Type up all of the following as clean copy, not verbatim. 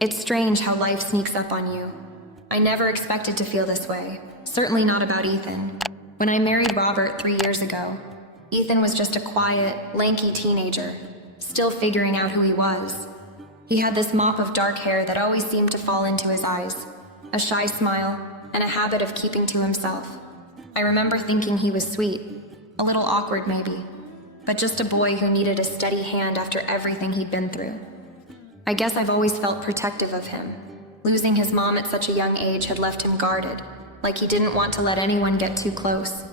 It's strange how life sneaks up on you. I never expected to feel this way, certainly not about Ethan. When I married Robert 3 years ago, Ethan was just a quiet, lanky teenager, still figuring out who he was. He had this mop of dark hair that always seemed to fall into his eyes, a shy smile, and a habit of keeping to himself. I remember thinking he was sweet, a little awkward maybe, but just a boy who needed a steady hand after everything he'd been through. I guess I've always felt protective of him. Losing his mom at such a young age had left him guarded, like he didn't want to let anyone get too close.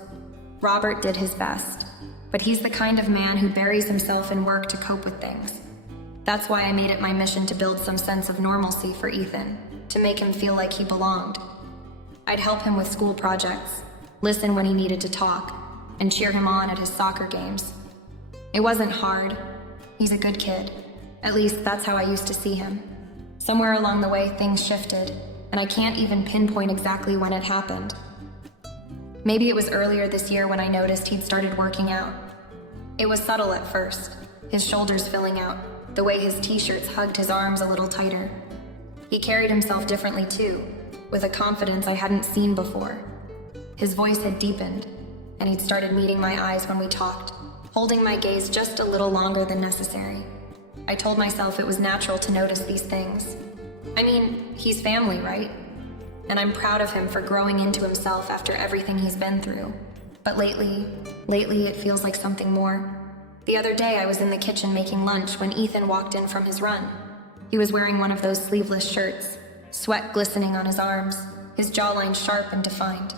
Robert did his best, but he's the kind of man who buries himself in work to cope with things. That's why I made it my mission to build some sense of normalcy for Ethan, to make him feel like he belonged. I'd help him with school projects, listen when he needed to talk, and cheer him on at his soccer games. It wasn't hard. He's a good kid. At least that's how I used to see him. Somewhere along the way, things shifted, and I can't even pinpoint exactly when it happened. Maybe it was earlier this year when I noticed he'd started working out. It was subtle at first, his shoulders filling out, the way his t-shirts hugged his arms a little tighter. He carried himself differently too, with a confidence I hadn't seen before. His voice had deepened, and he'd started meeting my eyes when we talked, holding my gaze just a little longer than necessary. I told myself it was natural to notice these things. I mean, he's family, right? And I'm proud of him for growing into himself after everything he's been through. But lately it feels like something more. The other day I was in the kitchen making lunch when Ethan walked in from his run. He was wearing one of those sleeveless shirts, sweat glistening on his arms, his jawline sharp and defined.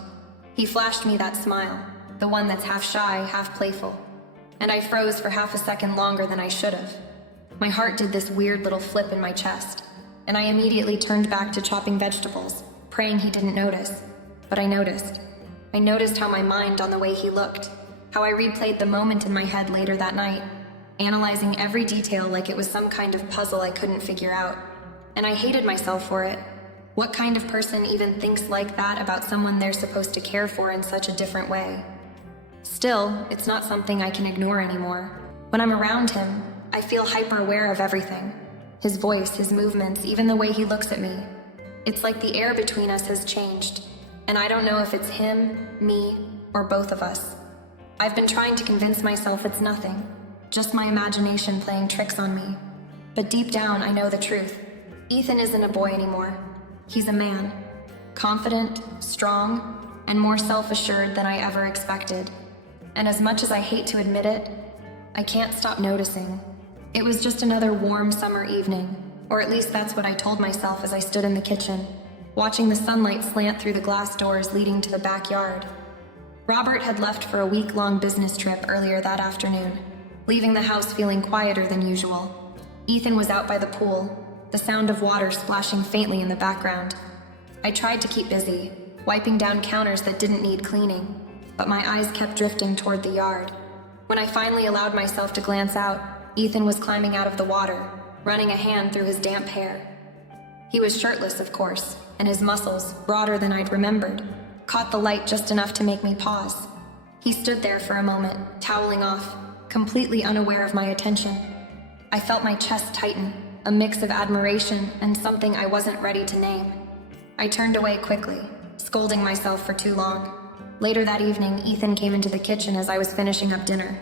He flashed me that smile, the one that's half shy, half playful. And I froze for half a second longer than I should have. My heart did this weird little flip in my chest, and I immediately turned back to chopping vegetables, praying he didn't notice. But I noticed. I noticed how my mind on the way he looked, how I replayed the moment in my head later that night, analyzing every detail like it was some kind of puzzle I couldn't figure out. And I hated myself for it. What kind of person even thinks like that about someone they're supposed to care for in such a different way? Still, it's not something I can ignore anymore. When I'm around him, I feel hyper-aware of everything. His voice, his movements, even the way he looks at me. It's like the air between us has changed, and I don't know if it's him, me, or both of us. I've been trying to convince myself it's nothing, just my imagination playing tricks on me. But deep down, I know the truth. Ethan isn't a boy anymore. He's a man. Confident, strong, and more self-assured than I ever expected. And as much as I hate to admit it, I can't stop noticing. It was just another warm summer evening, or at least that's what I told myself as I stood in the kitchen, watching the sunlight slant through the glass doors leading to the backyard. Robert had left for a week-long business trip earlier that afternoon, leaving the house feeling quieter than usual. Ethan was out by the pool, the sound of water splashing faintly in the background. I tried to keep busy, wiping down counters that didn't need cleaning, but my eyes kept drifting toward the yard. When I finally allowed myself to glance out, Ethan was climbing out of the water, running a hand through his damp hair. He was shirtless, of course, and his muscles, broader than I'd remembered, caught the light just enough to make me pause. He stood there for a moment, toweling off, completely unaware of my attention. I felt my chest tighten, a mix of admiration and something I wasn't ready to name. I turned away quickly, scolding myself for too long. Later that evening, Ethan came into the kitchen as I was finishing up dinner.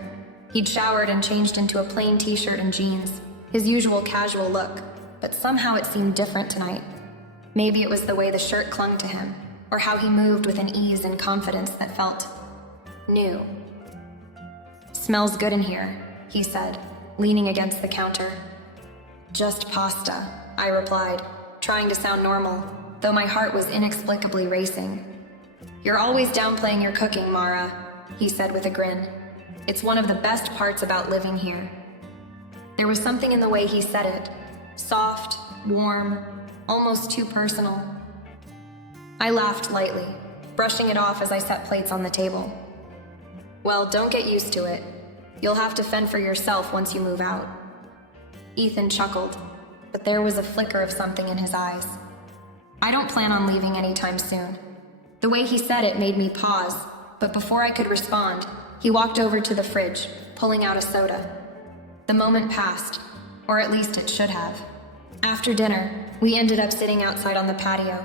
He'd showered and changed into a plain t-shirt and jeans, his usual casual look, but somehow it seemed different tonight. Maybe it was the way the shirt clung to him, or how he moved with an ease and confidence that felt new. "Smells good in here," he said, leaning against the counter. "Just pasta," I replied, trying to sound normal, though my heart was inexplicably racing. "You're always downplaying your cooking, Mara," he said with a grin. "It's one of the best parts about living here." There was something in the way he said it, soft, warm, almost too personal. I laughed lightly, brushing it off as I set plates on the table. "Well, don't get used to it. You'll have to fend for yourself once you move out." Ethan chuckled, but there was a flicker of something in his eyes. "I don't plan on leaving anytime soon." The way he said it made me pause, but before I could respond, he walked over to the fridge, pulling out a soda. The moment passed, or at least it should have. After dinner, we ended up sitting outside on the patio,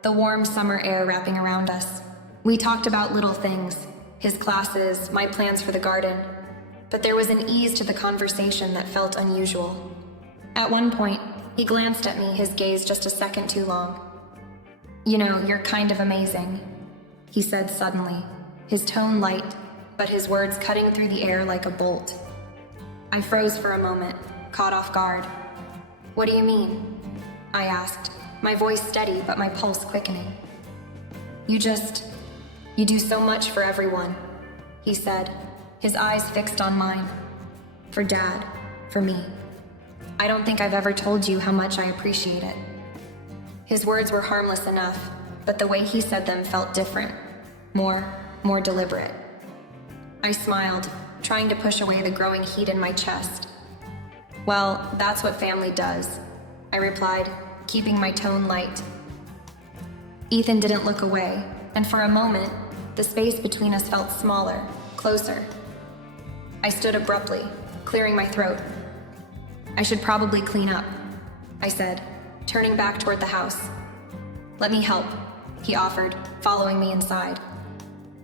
the warm summer air wrapping around us. We talked about little things, his classes, my plans for the garden, but there was an ease to the conversation that felt unusual. At one point, he glanced at me, his gaze just a second too long. "You know, you're kind of amazing," he said suddenly, his tone light, but his words cutting through the air like a bolt. I froze for a moment, caught off guard. "What do you mean?" I asked, my voice steady but my pulse quickening. You do so much for everyone," he said, his eyes fixed on mine. "For Dad, for me. I don't think I've ever told you how much I appreciate it." His words were harmless enough, but the way he said them felt different, more deliberate. I smiled, trying to push away the growing heat in my chest. "Well, that's what family does," I replied, keeping my tone light. Ethan didn't look away, and for a moment, the space between us felt smaller, closer. I stood abruptly, clearing my throat. "I should probably clean up," I said, turning back toward the house. "Let me help," he offered, following me inside.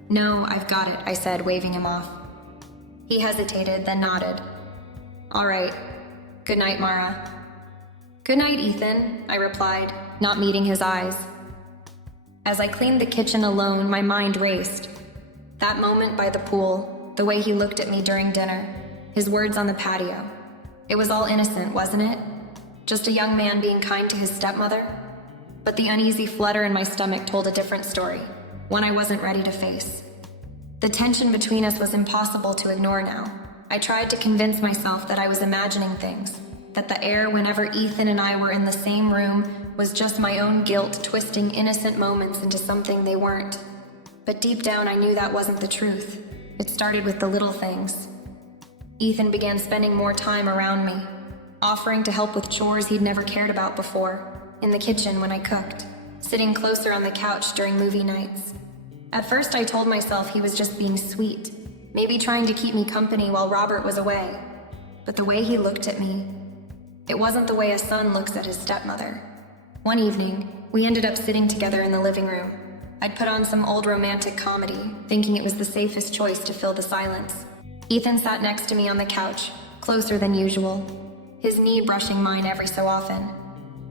"No, I've got it," I said, waving him off. He hesitated, then nodded. "All right. Good night, Mara." "Good night, Ethan," I replied, not meeting his eyes. As I cleaned the kitchen alone, my mind raced. That moment by the pool, the way he looked at me during dinner, his words on the patio. It was all innocent, wasn't it? Just a young man being kind to his stepmother? But the uneasy flutter in my stomach told a different story, one I wasn't ready to face. The tension between us was impossible to ignore now. I tried to convince myself that I was imagining things, that the air whenever Ethan and I were in the same room was just my own guilt twisting innocent moments into something they weren't. But deep down I knew that wasn't the truth. It started with the little things. Ethan began spending more time around me, offering to help with chores he'd never cared about before, in the kitchen when I cooked, sitting closer on the couch during movie nights. At first I told myself he was just being sweet, maybe trying to keep me company while Robert was away. But the way he looked at me, it wasn't the way a son looks at his stepmother. One evening, we ended up sitting together in the living room. I'd put on some old romantic comedy, thinking it was the safest choice to fill the silence. Ethan sat next to me on the couch, closer than usual, his knee brushing mine every so often.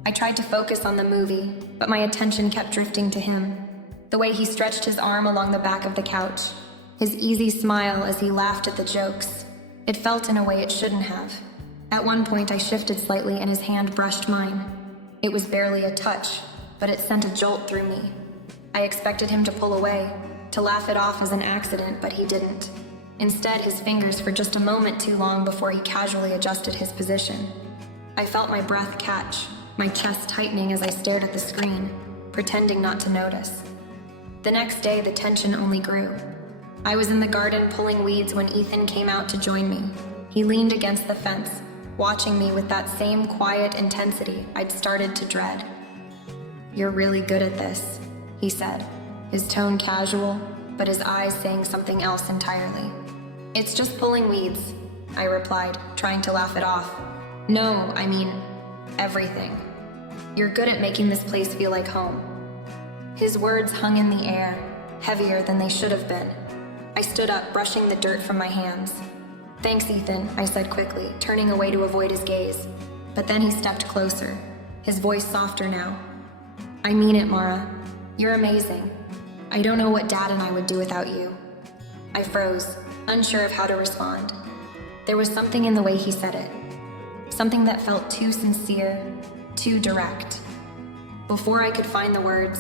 I tried to focus on the movie, but my attention kept drifting to him. The way he stretched his arm along the back of the couch, his easy smile as he laughed at the jokes. It felt in a way it shouldn't have. At one point I shifted slightly and his hand brushed mine. It was barely a touch, but it sent a jolt through me. I expected him to pull away, to laugh it off as an accident, but he didn't. Instead, his fingers for just a moment too long before he casually adjusted his position. I felt my breath catch, my chest tightening as I stared at the screen, pretending not to notice. The next day, the tension only grew. I was in the garden pulling weeds when Ethan came out to join me. He leaned against the fence, watching me with that same quiet intensity I'd started to dread. "You're really good at this," he said, his tone casual, but his eyes saying something else entirely. "It's just pulling weeds," I replied, trying to laugh it off. "No, I mean, everything. You're good at making this place feel like home." His words hung in the air, heavier than they should have been. I stood up, brushing the dirt from my hands. "Thanks, Ethan," I said quickly, turning away to avoid his gaze. But then he stepped closer, his voice softer now. "I mean it, Mara. You're amazing. I don't know what Dad and I would do without you." I froze, unsure of how to respond. There was something in the way he said it. Something that felt too sincere, too direct. Before I could find the words,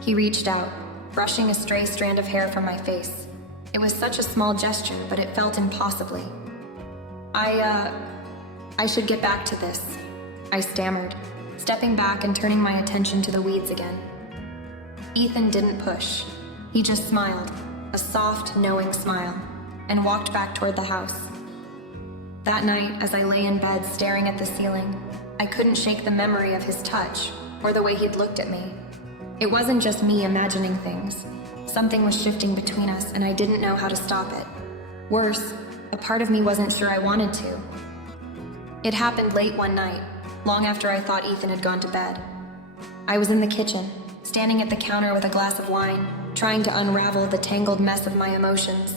he reached out, brushing a stray strand of hair from my face. It was such a small gesture, but it felt impossibly. I should get back to this," I stammered, stepping back and turning my attention to the weeds again. Ethan didn't push. He just smiled, a soft, knowing smile, and walked back toward the house. That night, as I lay in bed staring at the ceiling, I couldn't shake the memory of his touch or the way he'd looked at me. It wasn't just me imagining things. Something was shifting between us, and I didn't know how to stop it. Worse, a part of me wasn't sure I wanted to. It happened late one night, long after I thought Ethan had gone to bed. I was in the kitchen, standing at the counter with a glass of wine, trying to unravel the tangled mess of my emotions.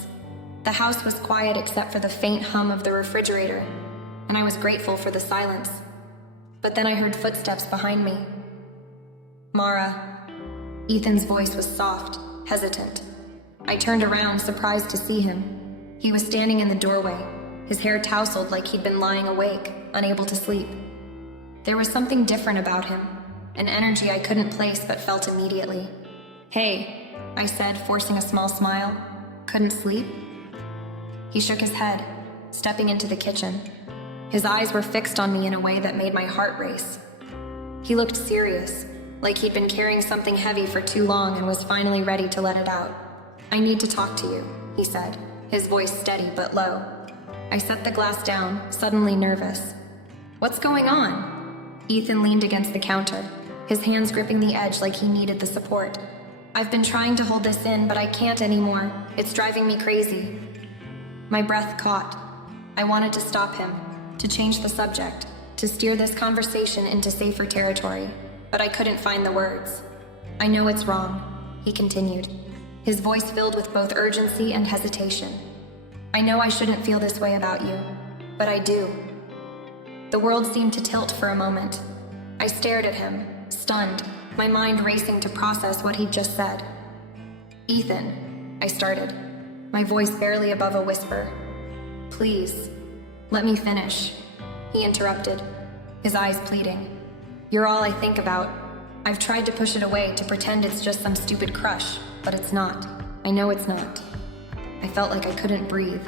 The house was quiet except for the faint hum of the refrigerator, and I was grateful for the silence. But then I heard footsteps behind me. Mara. Ethan's voice was soft, hesitant. I turned around, surprised to see him. He was standing in the doorway, his hair tousled like he'd been lying awake, unable to sleep. There was something different about him, an energy I couldn't place but felt immediately. "Hey," I said, forcing a small smile. "Couldn't sleep?" He shook his head, stepping into the kitchen. His eyes were fixed on me in a way that made my heart race. He looked serious, like he'd been carrying something heavy for too long and was finally ready to let it out. "I need to talk to you," he said, his voice steady but low. I set the glass down, suddenly nervous. "What's going on?" Ethan leaned against the counter, his hands gripping the edge like he needed the support. "I've been trying to hold this in, but I can't anymore. It's driving me crazy." My breath caught. I wanted to stop him, to change the subject, to steer this conversation into safer territory, but I couldn't find the words. "I know it's wrong," he continued, his voice filled with both urgency and hesitation. "I know I shouldn't feel this way about you, but I do." The world seemed to tilt for a moment. I stared at him, stunned, my mind racing to process what he'd just said. "Ethan," I started, my voice barely above a whisper. "Please, let me finish," he interrupted, his eyes pleading. "You're all I think about. I've tried to push it away, to pretend it's just some stupid crush, but it's not. I know it's not." I felt like I couldn't breathe.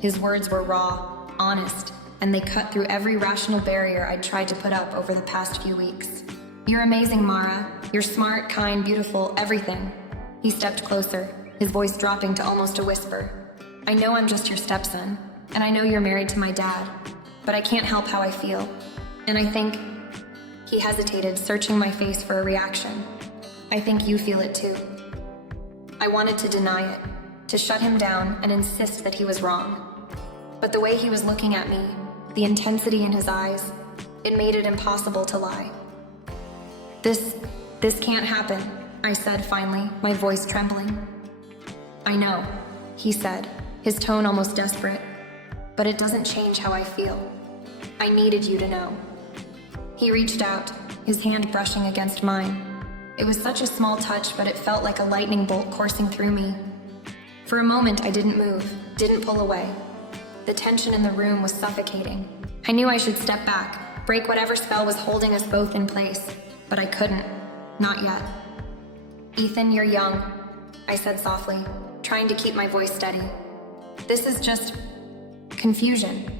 His words were raw, honest, and they cut through every rational barrier I'd tried to put up over the past few weeks. "You're amazing, Mara. You're smart, kind, beautiful, everything." He stepped closer, his voice dropping to almost a whisper. "I know I'm just your stepson, and I know you're married to my dad, but I can't help how I feel. And I think—" He hesitated, searching my face for a reaction. "I think you feel it too." I wanted to deny it, to shut him down and insist that he was wrong. But the way he was looking at me, the intensity in his eyes, it made it impossible to lie. This can't happen," I said finally, my voice trembling. "I know," he said, his tone almost desperate, "but it doesn't change how I feel. I needed you to know." He reached out, his hand brushing against mine. It was such a small touch, but it felt like a lightning bolt coursing through me. For a moment, I didn't move, didn't pull away. The tension in the room was suffocating. I knew I should step back, break whatever spell was holding us both in place, but I couldn't. Not yet. "Ethan, you're young," I said softly, trying to keep my voice steady. "This is just confusion.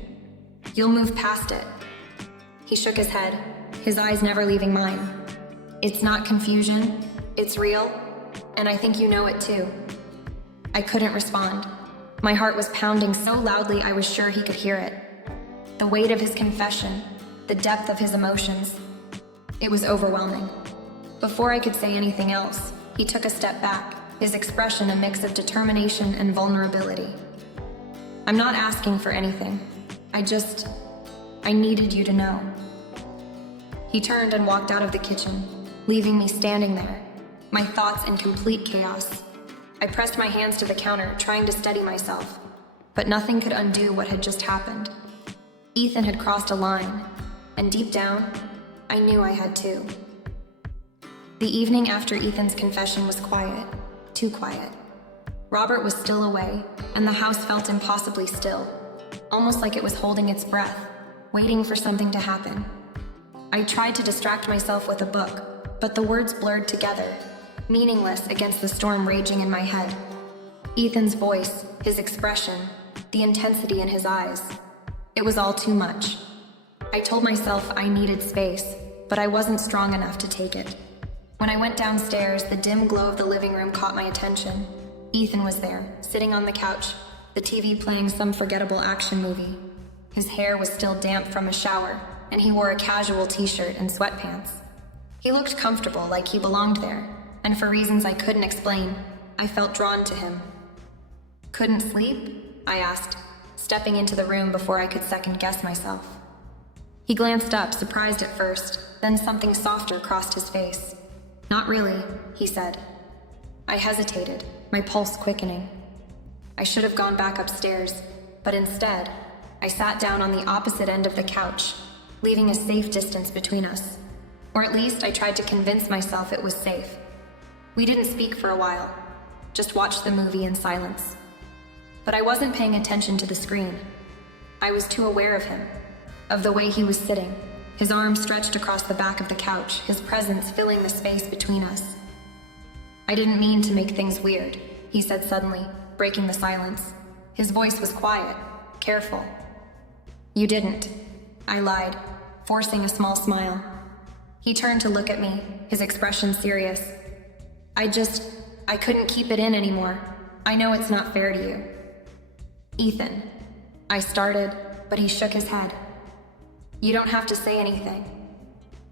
You'll move past it." He shook his head, his eyes never leaving mine. "It's not confusion, it's real, and I think you know it too." I couldn't respond. My heart was pounding so loudly I was sure he could hear it. The weight of his confession, the depth of his emotions. It was overwhelming. Before I could say anything else, he took a step back, his expression a mix of determination and vulnerability. "I'm not asking for anything. I needed you to know." He turned and walked out of the kitchen, leaving me standing there, my thoughts in complete chaos. I pressed my hands to the counter, trying to steady myself, but nothing could undo what had just happened. Ethan had crossed a line, and deep down, I knew I had too. The evening after Ethan's confession was quiet, too quiet. Robert was still away, and the house felt impossibly still, almost like it was holding its breath, waiting for something to happen. I tried to distract myself with a book, but the words blurred together, meaningless against the storm raging in my head. Ethan's voice, his expression, the intensity in his eyes. It was all too much. I told myself I needed space, but I wasn't strong enough to take it. When I went downstairs, the dim glow of the living room caught my attention. Ethan was there, sitting on the couch, the TV playing some forgettable action movie. His hair was still damp from a shower, and he wore a casual t-shirt and sweatpants. He looked comfortable, like he belonged there, and for reasons I couldn't explain, I felt drawn to him. "Couldn't sleep?" I asked, stepping into the room before I could second-guess myself. He glanced up, surprised at first, then something softer crossed his face. "Not really," he said. I hesitated, my pulse quickening. I should have gone back upstairs, but instead, I sat down on the opposite end of the couch, leaving a safe distance between us. Or at least I tried to convince myself it was safe. We didn't speak for a while, just watched the movie in silence. But I wasn't paying attention to the screen. I was too aware of him, of the way he was sitting, his arms stretched across the back of the couch, his presence filling the space between us. "I didn't mean to make things weird," he said suddenly, breaking the silence. His voice was quiet, careful. "You didn't," I lied, forcing a small smile. He turned to look at me, his expression serious. I couldn't keep it in anymore. I know it's not fair to you." "Ethan," I started, but he shook his head. "You don't have to say anything.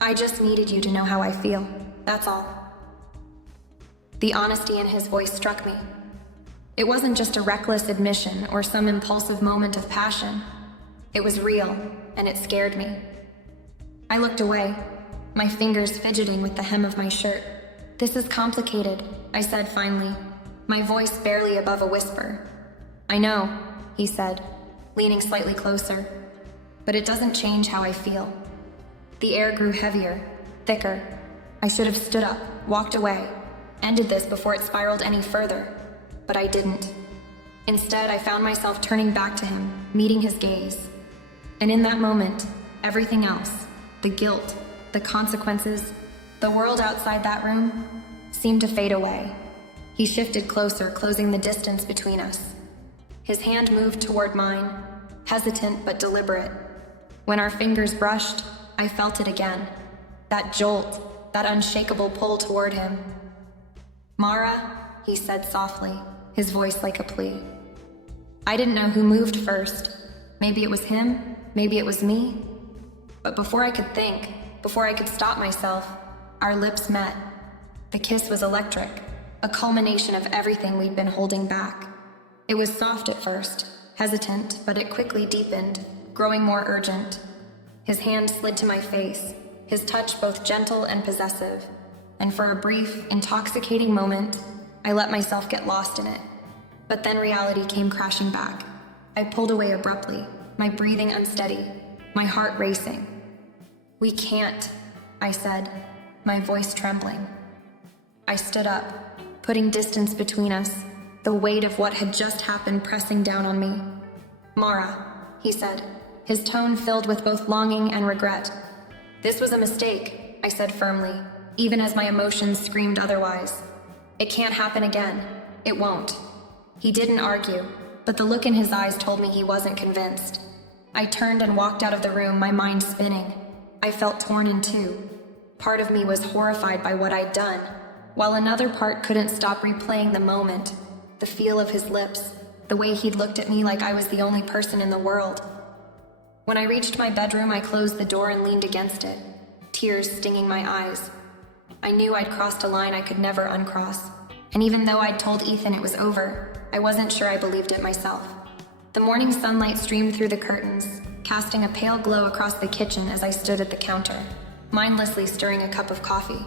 I just needed you to know how I feel, that's all." The honesty in his voice struck me. It wasn't just a reckless admission or some impulsive moment of passion. It was real, and it scared me. I looked away, my fingers fidgeting with the hem of my shirt. "This is complicated," I said finally, my voice barely above a whisper. "I know," he said, leaning slightly closer, "but it doesn't change how I feel." The air grew heavier, thicker. I should have stood up, walked away, ended this before it spiraled any further, but I didn't. Instead, I found myself turning back to him, meeting his gaze. And in that moment, everything else, the guilt, the consequences, the world outside that room, seemed to fade away. He shifted closer, closing the distance between us. His hand moved toward mine, hesitant but deliberate. When our fingers brushed, I felt it again. That jolt, that unshakable pull toward him. "Mara," he said softly, his voice like a plea. I didn't know who moved first. Maybe it was him, maybe it was me. But before I could think, before I could stop myself, our lips met. The kiss was electric, a culmination of everything we'd been holding back. It was soft at first, hesitant, but it quickly deepened, growing more urgent. His hand slid to my face, his touch both gentle and possessive, and for a brief, intoxicating moment, I let myself get lost in it. But then reality came crashing back. I pulled away abruptly, my breathing unsteady, my heart racing. "We can't," I said, my voice trembling. I stood up, putting distance between us, the weight of what had just happened pressing down on me. "Mara," he said, his tone filled with both longing and regret. "This was a mistake," I said firmly, even as my emotions screamed otherwise. "It can't happen again. It won't." He didn't argue, but the look in his eyes told me he wasn't convinced. I turned and walked out of the room, my mind spinning. I felt torn in two. Part of me was horrified by what I'd done, while another part couldn't stop replaying the moment, the feel of his lips, the way he'd looked at me like I was the only person in the world. When I reached my bedroom, I closed the door and leaned against it, tears stinging my eyes. I knew I'd crossed a line I could never uncross, and even though I'd told Ethan it was over, I wasn't sure I believed it myself. The morning sunlight streamed through the curtains, casting a pale glow across the kitchen as I stood at the counter, mindlessly stirring a cup of coffee.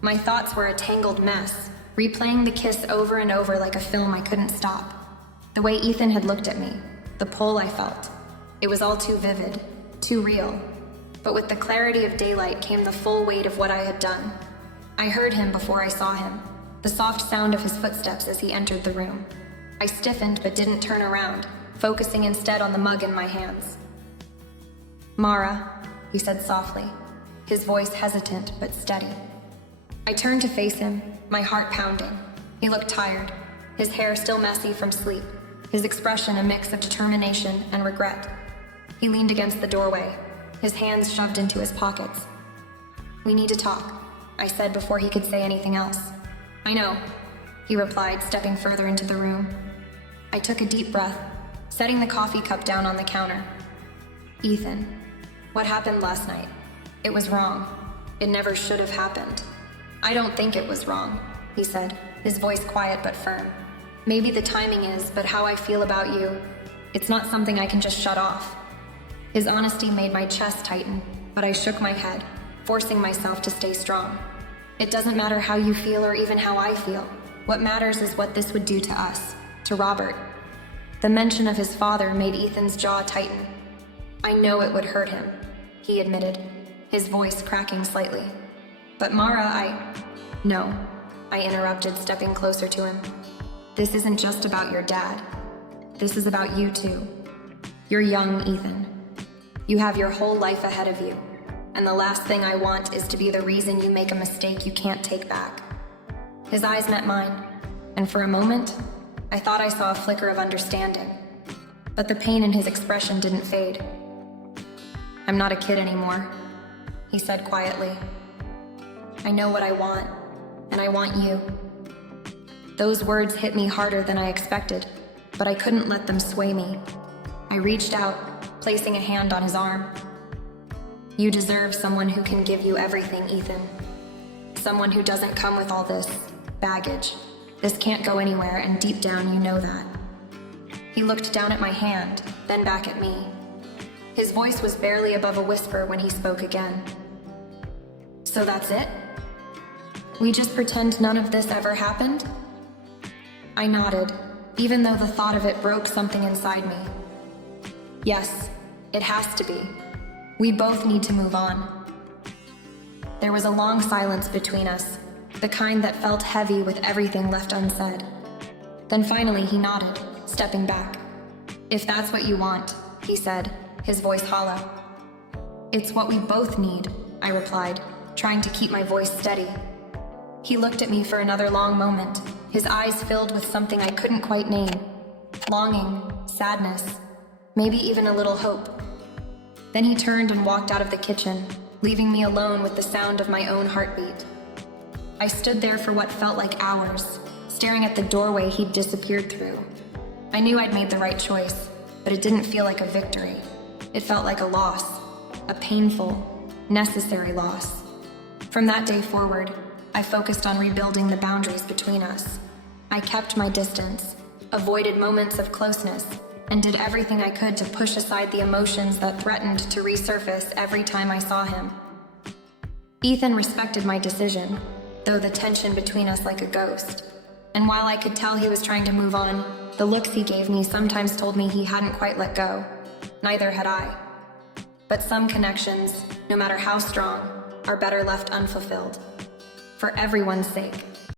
My thoughts were a tangled mess, replaying the kiss over and over like a film I couldn't stop. The way Ethan had looked at me, the pull I felt. It was all too vivid, too real. But with the clarity of daylight came the full weight of what I had done. I heard him before I saw him, the soft sound of his footsteps as he entered the room. I stiffened but didn't turn around, focusing instead on the mug in my hands. "Mara," he said softly, his voice hesitant but steady. I turned to face him, my heart pounding. He looked tired, his hair still messy from sleep, his expression a mix of determination and regret. He leaned against the doorway, his hands shoved into his pockets. "We need to talk," I said before he could say anything else. "I know," he replied, stepping further into the room. I took a deep breath, setting the coffee cup down on the counter. "Ethan, what happened last night? It was wrong. It never should have happened." "I don't think it was wrong," he said, his voice quiet but firm. "Maybe the timing is, but how I feel about you, it's not something I can just shut off." His honesty made my chest tighten, but I shook my head, forcing myself to stay strong. It doesn't matter how you feel or even how I feel. What matters is what this would do to us, to Robert. The mention of his father made Ethan's jaw tighten. I know it would hurt him, he admitted, his voice cracking slightly. But Mara, No, I interrupted, stepping closer to him. This isn't just about your dad. This is about you too. You're young, Ethan. You have your whole life ahead of you, and the last thing I want is to be the reason you make a mistake you can't take back. His eyes met mine, and for a moment, I thought I saw a flicker of understanding, but the pain in his expression didn't fade. I'm not a kid anymore, he said quietly. I know what I want, and I want you. Those words hit me harder than I expected, but I couldn't let them sway me. I reached out, placing a hand on his arm. You deserve someone who can give you everything, Ethan. Someone who doesn't come with all this baggage. This can't go anywhere, and deep down you know that. He looked down at my hand, then back at me. His voice was barely above a whisper when he spoke again. So that's it? We just pretend none of this ever happened? I nodded, even though the thought of it broke something inside me. Yes, it has to be. We both need to move on. There was a long silence between us, the kind that felt heavy with everything left unsaid. Then finally he nodded, stepping back. If that's what you want, he said, his voice hollow. It's what we both need, I replied, trying to keep my voice steady. He looked at me for another long moment, his eyes filled with something I couldn't quite name. Longing, sadness, maybe even a little hope. Then he turned and walked out of the kitchen, leaving me alone with the sound of my own heartbeat. I stood there for what felt like hours, staring at the doorway he'd disappeared through. I knew I'd made the right choice, but it didn't feel like a victory. It felt like a loss, a painful, necessary loss. From that day forward, I focused on rebuilding the boundaries between us. I kept my distance, avoided moments of closeness, and did everything I could to push aside the emotions that threatened to resurface every time I saw him. Ethan respected my decision, though the tension between us like a ghost. And while I could tell he was trying to move on, the looks he gave me sometimes told me he hadn't quite let go. Neither had I. But some connections, no matter how strong, are better left unfulfilled. For everyone's sake.